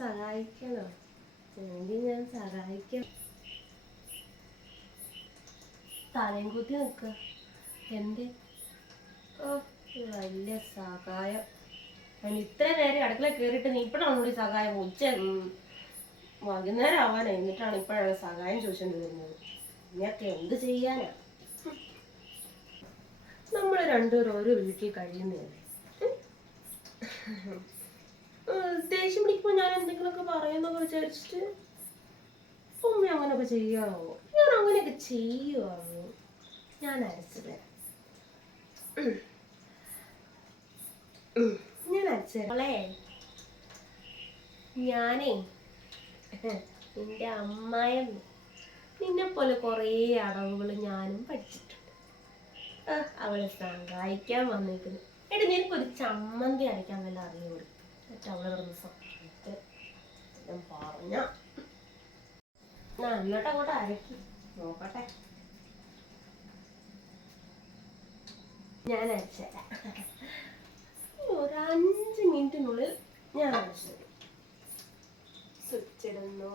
സഹായിക്കണോ? എങ്കിൽ ഞാൻ സഹായിക്കാം. തലയും കുത്തി നിൽക്കുക. എന്ത്? ഓ, വലിയ സഹായം. ഇത്ര നേരം അടുക്കള കയറിയിട്ട് നീ ഇപ്പോഴാണ് കൂടി സഹായം. വൈകുന്നേരം ആവാനാ, എന്നിട്ടാണ് ഇപ്പോഴാണ് സഹായം ചോദിച്ചോണ്ട് വരുന്നത്. ഇനിയൊക്കെ എന്ത് ചെയ്യാനാ? നമ്മൾ രണ്ടുപേരും ഓരോ വീട്ടിൽ കഴിയുന്നതല്ലേ. ദേഷ്യം പിടിക്കുമ്പോ ഞാൻ എന്തെങ്കിലുമൊക്കെ പറയുന്നൊക്കെ വിചാരിച്ചിട്ട് ഉമ്മ അങ്ങനെയൊക്കെ ചെയ്യാമോ? ഞാൻ അങ്ങനെയൊക്കെ ചെയ്യുവാണോ? ഞാൻ അരച്ചു തരാം. ഞാൻ അരച്ചു തരാം. ഞാനേ നിന്റെ അമ്മായിയും നിന്നെ പോലെ കുറേ അടവുകൾ ഞാനും പഠിച്ചിട്ടുണ്ട്. അവളെ സഹായിക്കാൻ വന്നേക്കുന്നു. എടി, നിനക്കൊരു ചമ്മന്തി അരയ്ക്കാൻ വല്ല അറിയുള്ളൂ. എന്നിട്ട് അവളെ കിടന്ന് സമയത്ത് ഞാൻ പറഞ്ഞ എന്നിട്ട് അങ്ങോട്ട് അരക്കി നോക്കട്ടെ. ഞാൻ അരച്ചുതരാം. ഒരു 5 മിനിറ്റിനുള്ളിൽ ഞാൻ അരച്ചു തരും. സ്വിച്ച് ഇടുന്നു.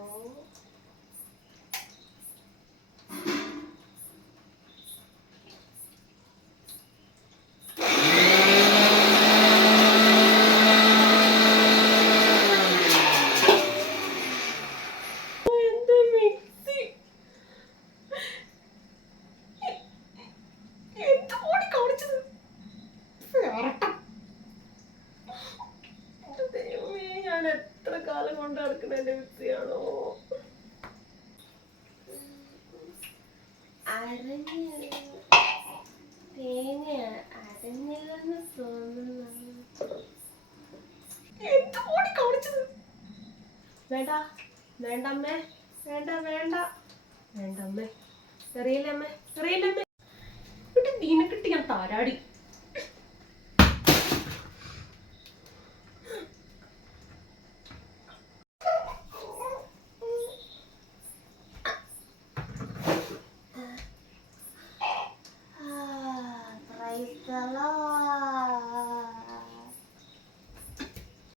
എത്ര കാലം കൊണ്ട് നടക്കുന്നതിന്റെ വിത്തിയാണോ? തേങ്ങ അരഞ്ഞില്ലെന്ന് തോന്നുന്നു. വേണ്ട വേണ്ടമ്മേ, വേണ്ട വേണ്ട വേണ്ടമ്മേ, അറിയില്ലമ്മേ, അറിയില്ലമ്മേ. നിനക്കിട്ട് ഞാൻ താരാടി.